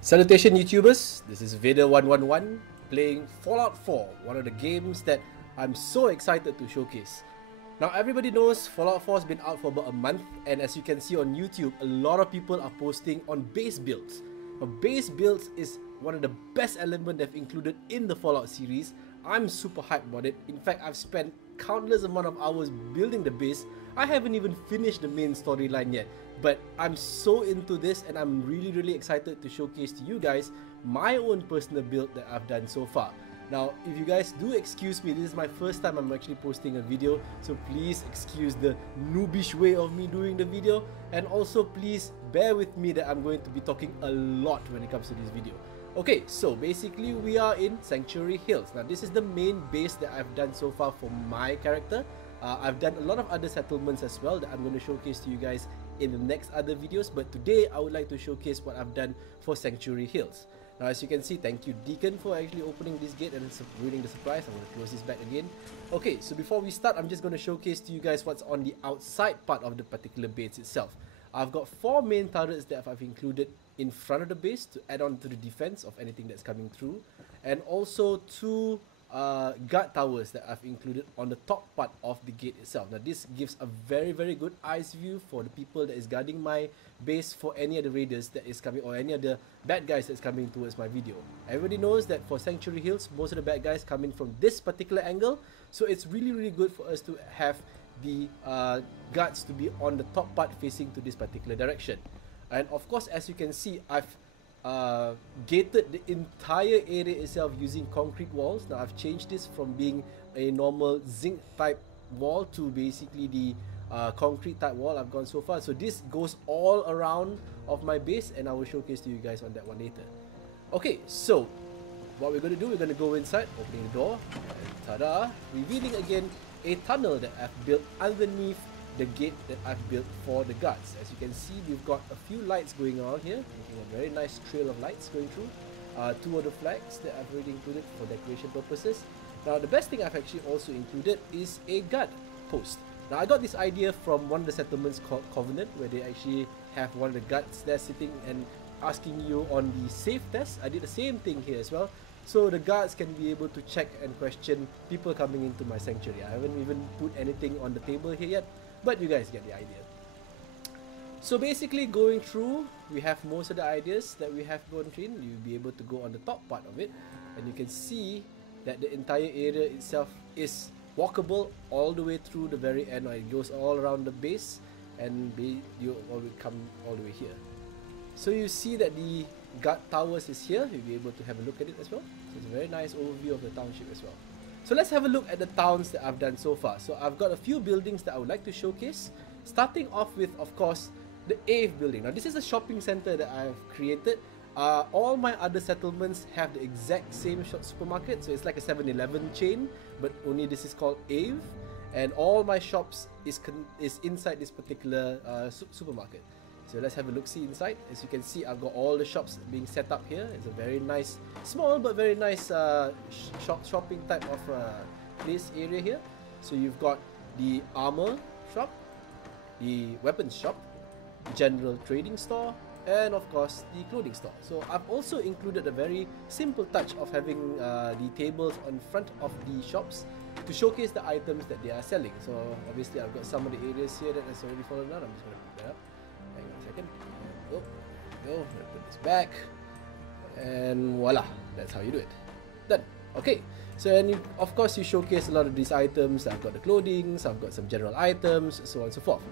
Salutation YouTubers, this is Vader111 playing Fallout 4, one of the games that I'm so excited to showcase. Now everybody knows Fallout 4 has been out for about a month, and as you can see on YouTube, a lot of people are posting on base builds. Now base builds is one of the best elements they've included in the Fallout series. I'm super hyped about it. In fact, I've spent countless amount of hours building the base. I haven't even finished the main storyline yet, but I'm so into this and I'm really excited to showcase to you guys my own personal build that I've done so far. Now, if you guys do excuse me, this is my first time I'm actually posting a video, so please excuse the noobish way of me doing the video, and also please bear with me that I'm going to be talking a lot when it comes to this video. Okay, so basically we are in Sanctuary Hills. Now this is the main base that I've done so far for my character. I've done a lot of other settlements as well that I'm going to showcase to you guys in the next other videos, but today I would like to showcase what I've done for Sanctuary Hills. Now as you can see, thank you Deacon for actually opening this gate and ruining the surprise. I'm going to close this back again. Okay, so before we start, I'm just going to showcase to you guys what's on the outside part of the particular base itself. I've got 4 main turrets that I've included in front of the base to add on to the defense of anything that's coming through, and also 2 guard towers that I've included on the top part of the gate itself. Now this gives a very good eyes view for the people that is guarding my base for any other raiders that is coming, or any other bad guys that's coming towards my video. Everybody knows that for Sanctuary Hills, most of the bad guys come in from this particular angle, so it's really good for us to have the guards to be on the top part facing to this particular direction. And of course, as you can see, I've gated the entire area itself using concrete walls. Now I've changed this from being a normal zinc type wall to basically the concrete type wall I've gone so far. So this goes all around of my base, and I will showcase to you guys on that one later. Okay, so what we're going to do, we're going to go inside, opening the door, and ta-da, revealing again a tunnel that I've built underneath the gate that I've built for the guards. As you can see, we've got a few lights going on here, making a very nice trail of lights going through. 2 of the flags that I've already included for decoration purposes. Now the best thing I've actually also included is a guard post. Now I got this idea from one of the settlements called Covenant, where they actually have one of the guards there sitting and asking you on the safe test. I did the same thing here as well, so the guards can be able to check and question people coming into my sanctuary. I haven't even put anything on the table here yet, but you guys get the idea. So basically, going through, we have most of the ideas that we have gone through. You'll be able to go on the top part of it, and you can see that the entire area itself is walkable all the way through the very end. It goes all around the base, and you will come all the way here. So you see that the guard towers is here. You'll be able to have a look at it as well. So it's a very nice overview of the township as well. So let's have a look at the towns that I've done so far. So I've got a few buildings that I would like to showcase, starting off with, of course, the Ave building. Now this is a shopping center that I've created. All my other settlements have the exact same supermarket, so it's like a 7-Eleven chain, but only this is called Ave, and all my shops is inside this particular supermarket. So let's have a look-see inside. As you can see, I've got all the shops being set up here. It's a very nice, small but very nice shopping type of place area here. So you've got the armor shop, the weapons shop, general trading store, and of course the clothing store. So I've also included a very simple touch of having the tables on front of the shops to showcase the items that they are selling. So obviously I've got some of the areas here that has already fallen down. I'm just going to put that up. Hang on a second. Go. Put this back, and voila, that's how you do it. Done. Okay, so and of course you showcase a lot of these items. I've got the clothing, so I've got some general items, so on and so forth.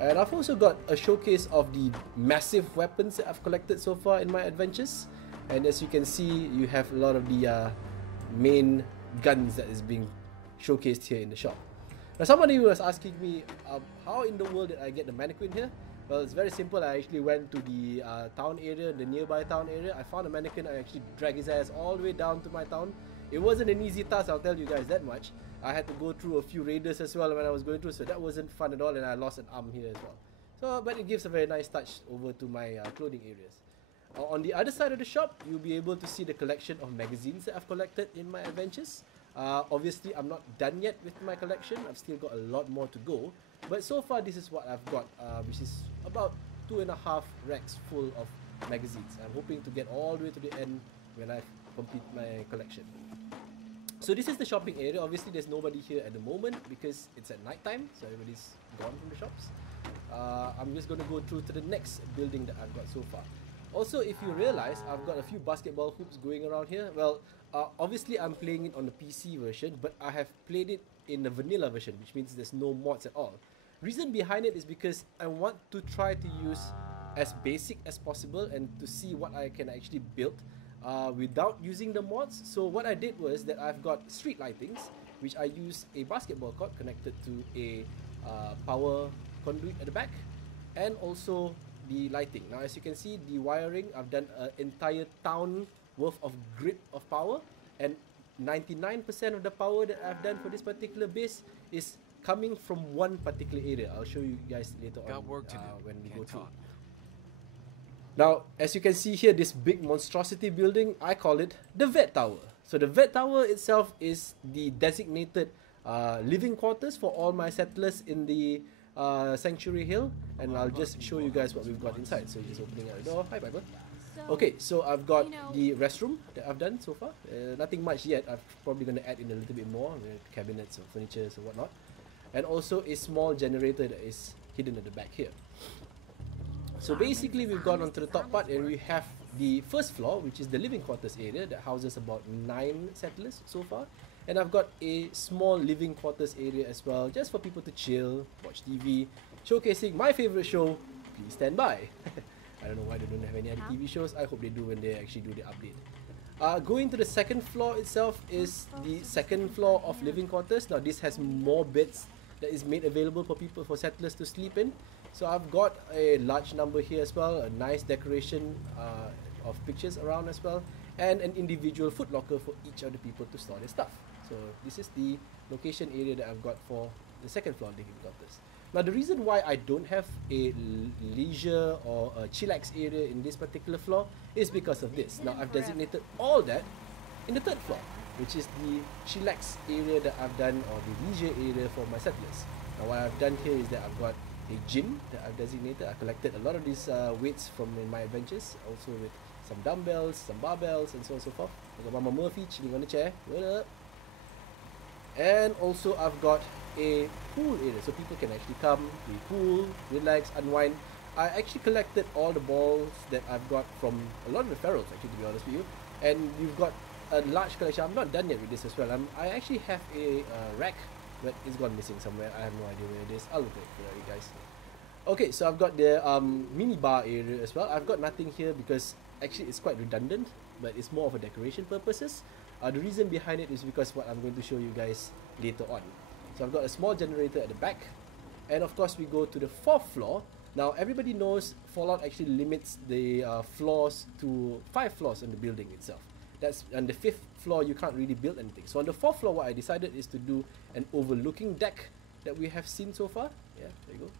And I've also got a showcase of the massive weapons that I've collected so far in my adventures. And as you can see, you have a lot of the main guns that is being showcased here in the shop. Now somebody was asking me, how in the world did I get the mannequin here? Well, it's very simple. I actually went to the town area, the nearby town area. I found a mannequin. I actually dragged his ass all the way down to my town. It wasn't an easy task, I'll tell you guys that much. I had to go through a few raiders as well when I was going through, so that wasn't fun at all, and I lost an arm here as well. So, but it gives a very nice touch over to my clothing areas. On the other side of the shop, you'll be able to see the collection of magazines that I've collected in my adventures. Obviously, I'm not done yet with my collection. I've still got a lot more to go. But so far, this is what I've got, which is about 2.5 racks full of magazines. I'm hoping to get all the way to the end when I complete my collection. So this is the shopping area. Obviously there's nobody here at the moment because it's at night time, so everybody's gone from the shops. I'm just going to go through to the next building that I've got so far. Also, if you realize, I've got a few basketball hoops going around here. Well, obviously I'm playing it on the PC version, but I have played it in the vanilla version, which means there's no mods at all. Reason behind it is because I want to try to use as basic as possible and to see what I can actually build without using the mods. So what I did was that I've got street lightings, which I use a basketball court connected to a power conduit at the back, and also the lighting. Now as you can see, the wiring, I've done an entire town worth of grid of power, and 99% of the power that I've done for this particular base is coming from one particular area. I'll show you guys later on when we go through. Now, as you can see here, this big monstrosity building, I call it the Vet Tower. So the Vet Tower itself is the designated living quarters for all my settlers in the Sanctuary Hill, and I'll just show you guys what we've got inside. So just opening out the door. Hi, Piper. Okay, so I've got the restroom that I've done so far. Nothing much yet. I'm probably going to add in a little bit more with cabinets or furniture or whatnot. And also a small generator that is hidden at the back here. So basically we've gone onto the top part and we have the first floor, which is the living quarters area that houses about 9 settlers so far. And I've got a small living quarters area as well, just for people to chill, watch TV, showcasing my favorite show, Please Stand By. I don't know why they don't have any other TV shows. I hope they do when they actually do the update. Going to the second floor itself is the second floor of living quarters. Now this has more beds that is made available for people, for settlers to sleep in. So I've got a large number here as well, a nice decoration of pictures around as well, and an individual foot locker for each of the people to store their stuff. So this is the location area that I've got for the second floor living quarters. Now the reason why I don't have a leisure or a chillax area in this particular floor is because of this. Now I've designated all that in the third floor, which is the chillax area that I've done, or the leisure area for my settlers. Now what I've done here is that I've got a gym that I've designated. I collected a lot of these weights from my adventures, also with some dumbbells, some barbells, and so on and so forth. I've got Mama Murphy chilling on the chair. What up? And also I've got a pool area, so people can actually come, play pool, relax, unwind. I actually collected all the balls that I've got from a lot of the ferals, actually, to be honest with you. And you've got a large collection. I'm not done yet with this as well. I actually have a rack, but it's gone missing somewhere. I have no idea where it is. I'll look for it, guys. Okay, so I've got the mini bar area as well. I've got nothing here because actually it's quite redundant, but it's more of a decoration purposes. The reason behind it is because what I'm going to show you guys later on. So I've got a small generator at the back, and of course we go to the 4th floor. Now everybody knows Fallout actually limits the floors to 5 floors in the building itself. That's on the 5th floor you can't really build anything. So on the 4th floor what I decided is to do an overlooking deck that we have seen so far. Yeah, there you go,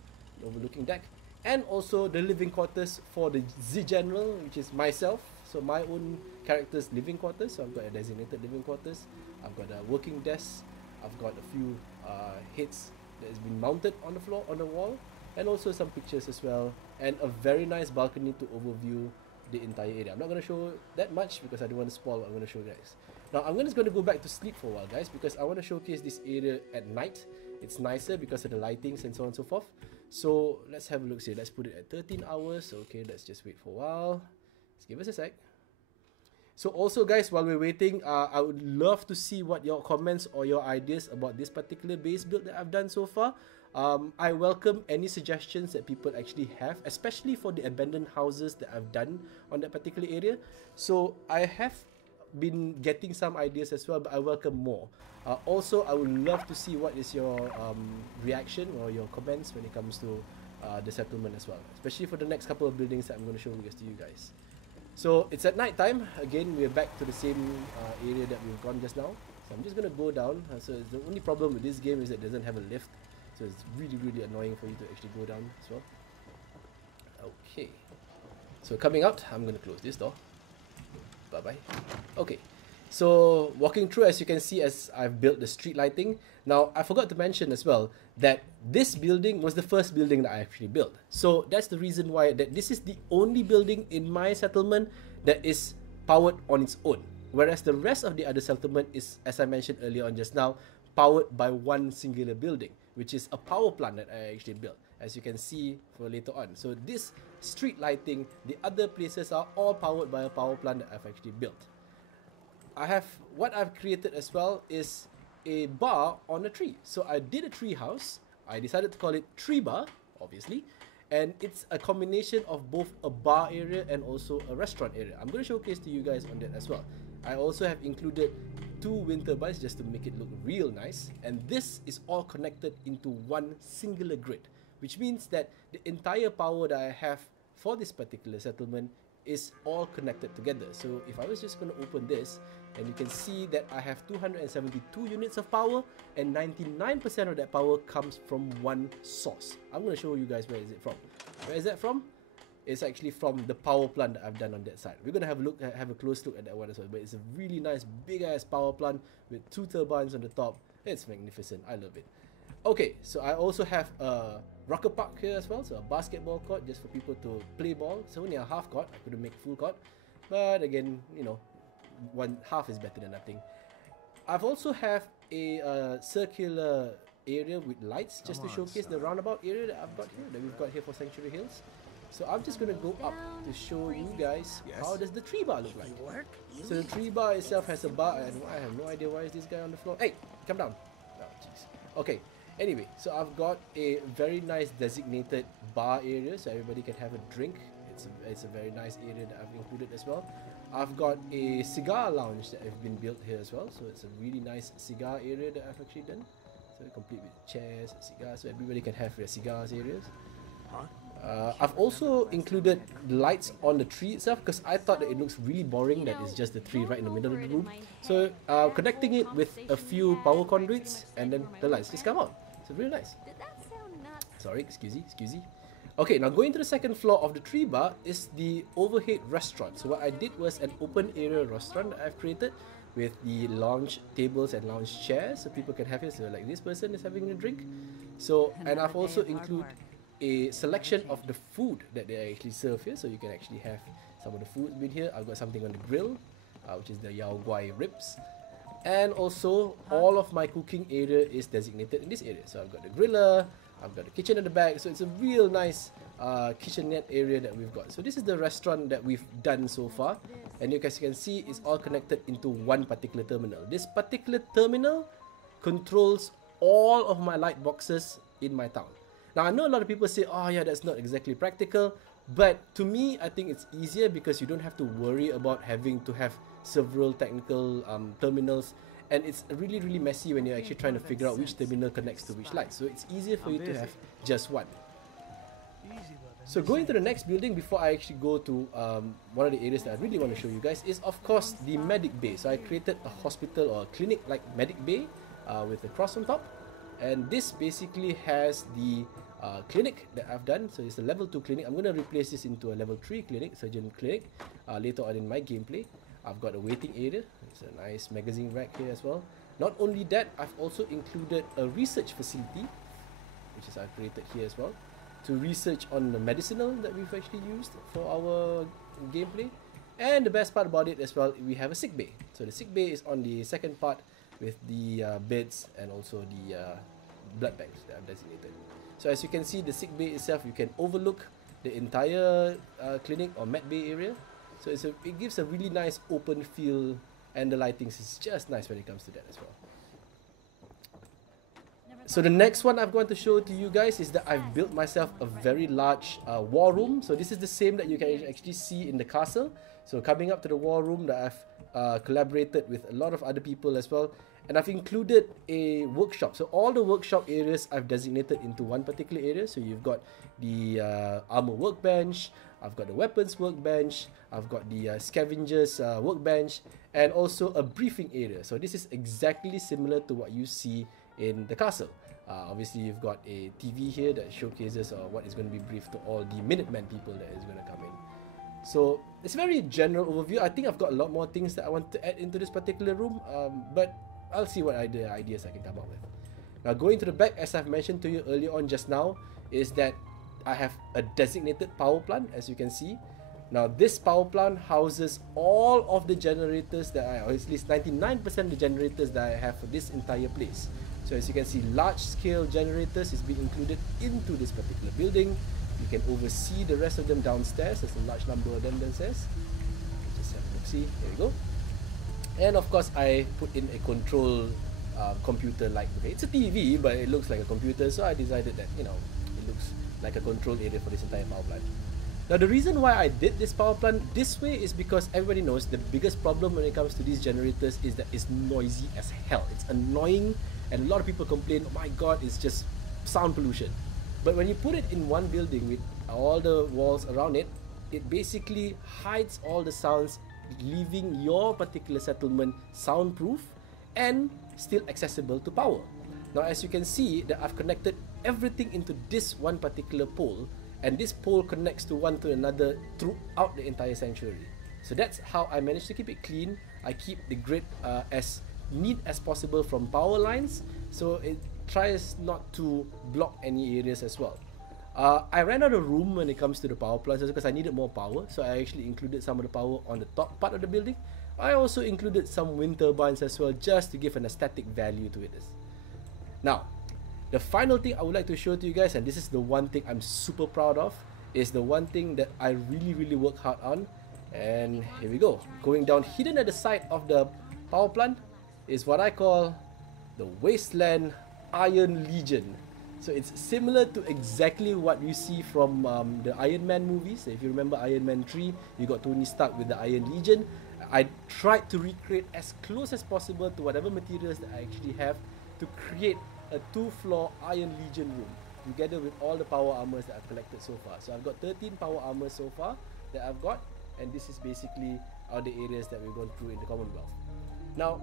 an overlooking deck. And also the living quarters for the Z General, which is myself. So my own character's living quarters. So I've got a designated living quarters. I've got a working desk. I've got a few heads that has been mounted on the floor, on the wall, and also some pictures as well, and a very nice balcony to overview the entire area. I'm not going to show that much because I don't want to spoil what I'm going to show you guys. Now I'm just going to go back to sleep for a while, guys, because I want to showcase this area at night. It's nicer because of the lightings and so on and so forth. So let's have a look here. Let's put it at 13 hours. Okay, let's just wait for a while. Just give us a sec. So also, guys, while we're waiting, I would love to see what your comments or your ideas about this particular base build that I've done so far. I welcome any suggestions that people actually have, especially for the abandoned houses that I've done on that particular area. So I have been getting some ideas as well, but I welcome more. Also, I would love to see what is your reaction or your comments when it comes to the settlement as well, especially for the next couple of buildings that I'm going to show to you guys. So it's at night time. Again, we're back to the same area that we've gone just now. So I'm just going to go down. So the only problem with this game is that it doesn't have a lift. So it's really, really annoying for you to actually go down as well. Okay. So coming out, I'm going to close this door. Bye-bye. Okay. So walking through, as you can see, as I've built the street lighting. Now I forgot to mention as well that this building was the first building that I actually built. So that's the reason why that this is the only building in my settlement that is powered on its own. Whereas the rest of the other settlement is, as I mentioned earlier on just now, powered by one singular building, which is a power plant that I actually built, as you can see for later on. So this street lighting, the other places are all powered by a power plant that I've actually built. What I've created as well is a bar on a tree. So I did a tree house. I decided to call it Tree Bar, obviously. And it's a combination of both a bar area and also a restaurant area. I'm going to showcase to you guys on that as well. I also have included 2 wind turbines just to make it look real nice. And this is all connected into one singular grid, which means that the entire power that I have for this particular settlement is all connected together. So if I was just going to open this, and you can see that I have 272 units of power, and 99% of that power comes from one source. I'm going to show you guys where is it from. Where is that from? It's actually from the power plant that I've done on that side. We're going to have a close look at that one as well. But it's a really nice big ass power plant with 2 turbines on the top. It's magnificent. I love it. Okay, so I also have a rocker park here as well, so a basketball court just for people to play ball. So only a half court, I couldn't make full court, but again, you know, one half is better than nothing. I've also have a circular area with lights just to showcase the roundabout area that I've got here, that we've got here for Sanctuary Hills. So I'm just going to go up to show you guys how does the tree bar look like. So the tree bar itself has a bar, and I have no idea why is this guy on the floor. Hey, come down. Oh, jeez. Okay. Anyway, so I've got a very nice designated bar area so everybody can have a drink. It's a very nice area that I've included as well. I've got a cigar lounge that have been built here as well. So it's a really nice cigar area that I've actually done. So complete with chairs, cigars, so everybody can have their cigars areas. I've also included lights on the tree itself because I thought that it looks really boring that it's just the tree right in the middle of the room. So connecting it with a few power conduits and then the lights just come out. So really nice. Sorry, excuse me. Okay, now going to the second floor of the tree bar is the overhead restaurant. So what I did was an open area restaurant that I've created with the lounge tables and lounge chairs so people can have it. So like this person is having a drink. So, and I've also included a selection of the food that they actually serve here, so you can actually have some of the food in here. I've got something on the grill, which is the Yao Guai ribs, and also all of my cooking area is designated in this area. So I've got the griller, I've got the kitchen at the back, so it's a real nice kitchenette area that we've got. So this is the restaurant that we've done so far, and you guys can see it's all connected into one particular terminal. This particular terminal controls all of my light boxes in my town. Now, I know a lot of people say, oh yeah, that's not exactly practical, but to me, I think it's easier because you don't have to worry about having to have several technical terminals, and it's really, really messy when you're actually trying to figure out which terminal connects to which light. So it's easier for you to have just one. So going to the next building before I actually go to one of the areas that I really want to show you guys is, of course, the medic bay. So I created a hospital or a clinic-like medic bay with a cross on top. And this basically has the clinic that I've done. So it's a level 2 clinic. I'm going to replace this into a level 3 clinic, surgeon clinic, later on in my gameplay. I've got a waiting area. It's a nice magazine rack here as well. Not only that, I've also included a research facility, which is I've created here as well, to research on the medicinal that we've actually used for our gameplay. And the best part about it as well, we have a sick bay. So the sick bay is on the second part with the beds and also the blood banks that I've designated. So as you can see, the sick bay itself, you can overlook the entire clinic or med bay area. So it gives a really nice open feel, and the lighting is just nice when it comes to that as well. So the next one I'm going to show to you guys is that I've built myself a very large war room. So this is the same that you can actually see in the castle. So coming up to the war room that I've collaborated with a lot of other people as well. And I've included a workshop. So all the workshop areas I've designated into one particular area. So you've got the armor workbench, I've got the weapons workbench, I've got the scavengers workbench, and also a briefing area. So this is exactly similar to what you see in the castle. Obviously you've got a TV here that showcases what is going to be briefed to all the Minutemen people that is going to come in. So it's a very general overview. I think I've got a lot more things that I want to add into this particular room, but I'll see what ideas I can come up with. Now going to the back, as I've mentioned to you earlier on just now, is that I have a designated power plant, as you can see. Now this power plant houses all of the generators that or at least 99% of the generators that I have for this entire place. So as you can see, large scale generators is being included into this particular building. You can oversee the rest of them downstairs. There's a large number of them downstairs. Just have a look, see, here we go. And of course I put in a control computer, like, okay, it's a TV but it looks like a computer, so I decided that, you know, it looks like a control area for this entire power plant. Now the reason why I did this power plant this way is because everybody knows the biggest problem when it comes to these generators is that it's noisy as hell. It's annoying, and a lot of people complain, oh my god, it's just sound pollution. But when you put it in one building with all the walls around it, it basically hides all the sounds, leaving your particular settlement soundproof and still accessible to power. Now as you can see that I've connected everything into this one particular pole, and this pole connects to one to another throughout the entire sanctuary. So that's how I managed to keep it clean. I keep the grid as neat as possible from power lines, so it tries not to block any areas as well. I ran out of room when it comes to the power plants because I needed more power, so I actually included some of the power on the top part of the building. I also included some wind turbines as well, just to give an aesthetic value to it. Now, the final thing I would like to show to you guys, and this is the one thing I'm super proud of, is the one thing that I really work hard on. And here we go. Going down hidden at the side of the power plant is what I call the Wasteland Iron Legion. So it's similar to exactly what you see from the Iron Man movies. If you remember Iron Man 3, you got Tony Stark with the Iron Legion. I tried to recreate as close as possible to whatever materials that I actually have to create a 2-floor Iron Legion room together with all the power armors that I've collected so far. So I've got 13 power armors so far that I've got, and this is basically all the areas that we've gone through in the Commonwealth. Now,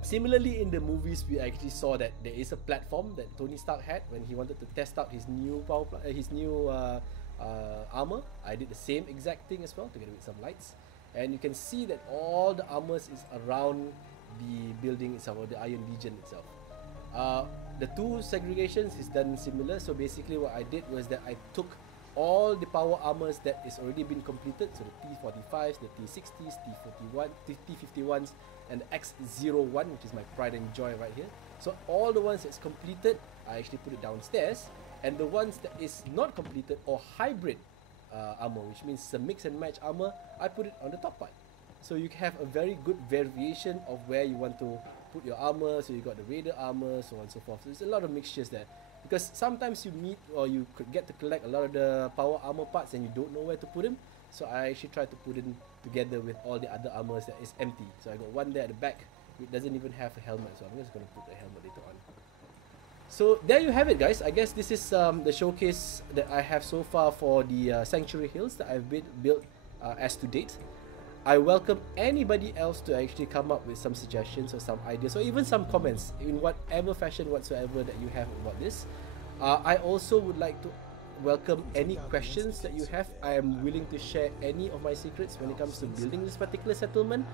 similarly in the movies, we actually saw that there is a platform that Tony Stark had when he wanted to test out his new armor. I did the same exact thing as well, together with some lights, and you can see that all the armors is around the building itself, or the Iron Legion itself. The two segregations is done similar. So basically what I did was that I took all the power armors that is already been completed, so the T45s, the T60s, T51s, and the X01, which is my pride and joy right here. So all the ones that's completed, I actually put it downstairs, and the ones that is not completed or hybrid armor, which means it's a mix and match armor, I put it on the top part. So you have a very good variation of where you want to put your armor. So you got the Raider armor, so on and so forth. So there's a lot of mixtures there, because sometimes you meet or you could get to collect a lot of the power armor parts and you don't know where to put them. So I actually tried to put it together with all the other armors that is empty. So I got one there at the back, which doesn't even have a helmet, so I'm just going to put the helmet later on. So there you have it, guys. I guess this is the showcase that I have so far for the Sanctuary Hills that I've built as to date. I welcome anybody else to actually come up with some suggestions or some ideas, or even some comments in whatever fashion whatsoever that you have about this. I also would like to welcome any questions that you have. I am willing to share any of my secrets when it comes to building this particular settlement.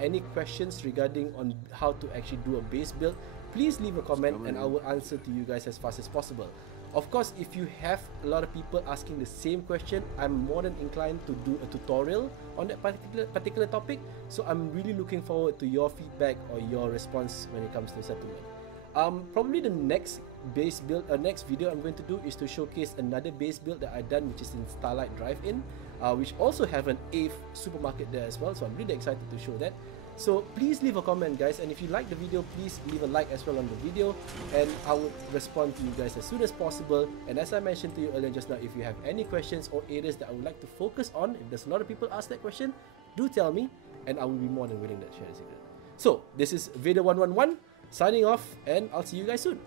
Any questions regarding on how to actually do a base build, please leave a comment and I will answer to you guys as fast as possible. Of course, if you have a lot of people asking the same question, I'm more than inclined to do a tutorial on that particular topic. So I'm really looking forward to your feedback or your response when it comes to settlement. Probably the next base build, next video I'm going to do is to showcase another base build that I've done, which is in Starlight Drive-In, which also have an AVE supermarket there as well. So I'm really excited to show that. So please leave a comment, guys, and if you like the video, please leave a like as well on the video, and I will respond to you guys as soon as possible. And as I mentioned to you earlier just now, if you have any questions or areas that I would like to focus on, if there's a lot of people ask that question, do tell me, and I will be more than willing to share the secret. So this is Vader111 signing off, and I'll see you guys soon.